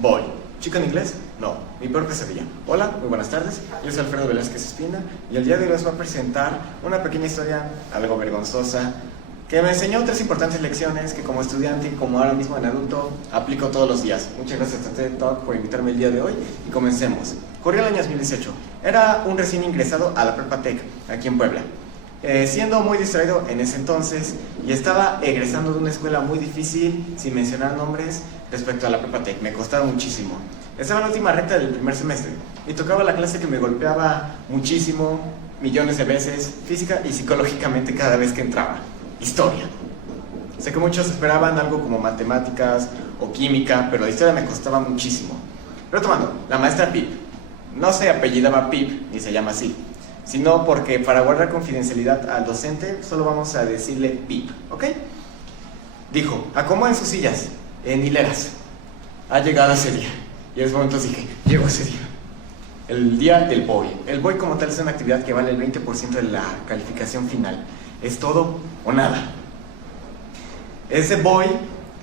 Voy. ¿Chico en inglés? No, mi peor pesadilla. Hola, muy buenas tardes, yo soy Alfredo Velázquez Espina y el día de hoy les voy a presentar una pequeña historia algo vergonzosa que me enseñó tres importantes lecciones que como estudiante y como ahora mismo en adulto aplico todos los días. Muchas gracias a TED Talk por invitarme el día de hoy y comencemos. Corría el año 2018, era un recién ingresado a la Prepa Tech aquí en Puebla. Siendo muy distraído en ese entonces y estaba egresando de una escuela muy difícil, sin mencionar nombres, respecto a la Prepa Tech, me costaron muchísimo. Estaba en la última recta del primer semestre y tocaba la clase que me golpeaba muchísimo, millones de veces, física y psicológicamente cada vez que entraba, historia. Sé que muchos esperaban algo como matemáticas o química, pero la historia me costaba muchísimo. Retomando, la maestra Pip, no se apellidaba Pip, ni se llama así, sino porque para guardar confidencialidad al docente solo vamos a decirle Pip, ¿ok? Dijo, acomoden sus sillas en hileras. Ha llegado ese día. Y en ese momento dije, llegó ese día. El día del BOY. El BOY como tal es una actividad que vale el 20% de la calificación final. Es todo o nada. Ese BOY,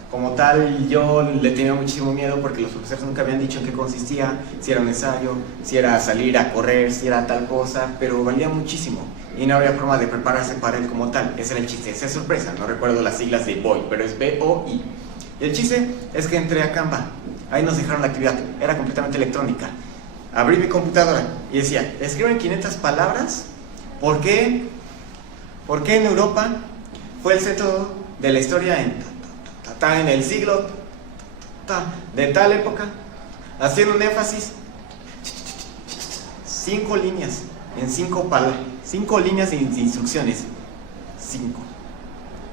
como tal, yo le tenía muchísimo miedo porque los profesores nunca habían dicho en qué consistía, si era un ensayo, si era salir a correr, si era tal cosa, pero valía muchísimo y no había forma de prepararse para él como tal. Ese era el chiste, esa es sorpresa, no recuerdo las siglas de BOY, pero es B-O-I. Y el chiste es que entré a Canva, ahí nos dejaron la actividad, era completamente electrónica. Abrí mi computadora y decía, escriben 500 palabras, ¿por qué en Europa fue el centro de la historia en el siglo de tal época, haciendo un énfasis, 5 líneas, en 5 líneas de instrucciones, 5,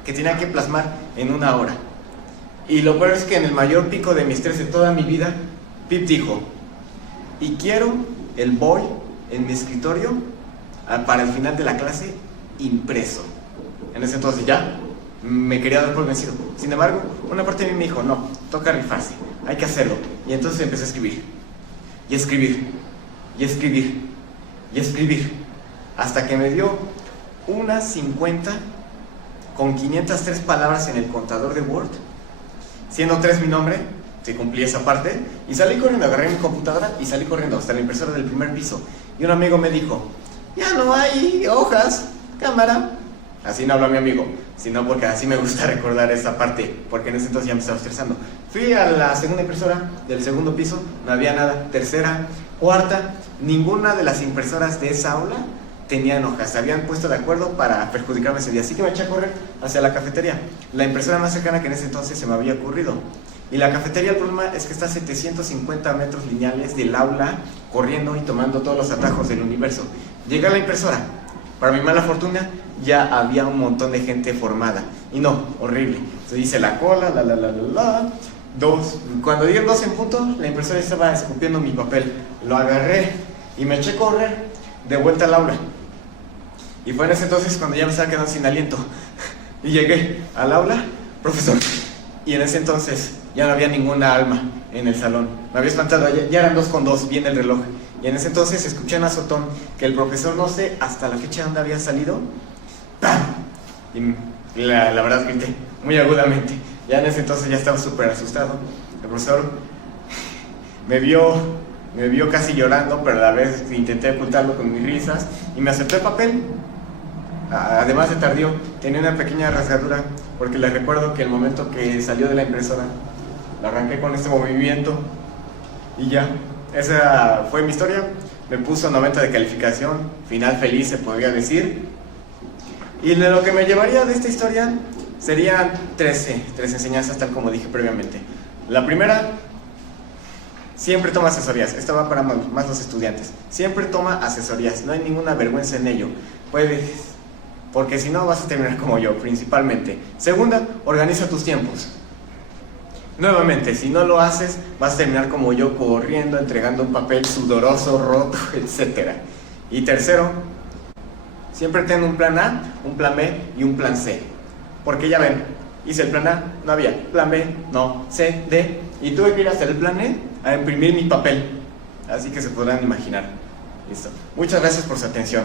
que tenía que plasmar en una hora. Y lo peor es que en el mayor pico de mi estrés de toda mi vida, Pip dijo, y quiero el BOY en mi escritorio para el final de la clase impreso. En ese entonces ya me quería dar por vencido. Sin embargo, una parte de mí me dijo, no, toca rifarse, hay que hacerlo. Y entonces empecé a escribir, y escribir, y escribir, y escribir, hasta que me dio unas 50 con 503 palabras en el contador de Word, siendo 3 mi nombre, se cumplía esa parte, y salí corriendo, agarré mi computadora y salí corriendo hasta la impresora del primer piso. Y un amigo me dijo, ya no hay hojas, cámara. Así no habló mi amigo, sino porque así me gusta recordar esa parte, porque en ese entonces ya me estaba estresando. Fui a la segunda impresora del segundo piso, no había nada. Tercera, cuarta, ninguna de las impresoras de esa aula tenían hojas, se habían puesto de acuerdo para perjudicarme ese día, así que me eché a correr hacia la cafetería, la impresora más cercana que en ese entonces se me había ocurrido. Y la cafetería, el problema es que está a 750 metros lineales del aula, corriendo y tomando todos los atajos del universo. Llegué a la impresora, para mi mala fortuna ya había un montón de gente formada, y no, horrible, se dice la cola, cuando dieron 2 en punto, la impresora estaba escupiendo mi papel, lo agarré y me eché a correr de vuelta al aula. Y fue en ese entonces cuando ya me estaba quedando sin aliento. Y llegué al aula, profesor. Y en ese entonces ya no había ninguna alma en el salón. Me había espantado, ya eran 2 con 2, viene el reloj. Y en ese entonces escuché un azotón que el profesor no sé hasta la fecha dónde había salido. ¡Pam! Y la verdad grité muy agudamente. Ya en ese entonces ya estaba súper asustado. El profesor me vio casi llorando, pero a la vez intenté ocultarlo con mis risas y me aceptó el papel. Además de tardío, tenía una pequeña rasgadura porque les recuerdo que el momento que salió de la impresora la arranqué con este movimiento y ya, esa fue mi historia. Me puso 90 de calificación, final feliz se podría decir. Y de lo que me llevaría de esta historia serían 3 enseñanzas, tal como dije previamente. La primera, siempre toma asesorías, esto va para más los estudiantes. Siempre toma asesorías, no hay ninguna vergüenza en ello. Porque si no vas a terminar como yo, principalmente. Segunda, organiza tus tiempos. Nuevamente, si no lo haces, vas a terminar como yo, corriendo, entregando un papel sudoroso, roto, etc. Y tercero, siempre ten un plan A, un plan B y un plan C. Porque ya ven, hice el plan A, no había. Plan B, no. C, D. Y tuve que ir hasta el plan E a imprimir mi papel. Así que se podrán imaginar. Listo. Muchas gracias por su atención.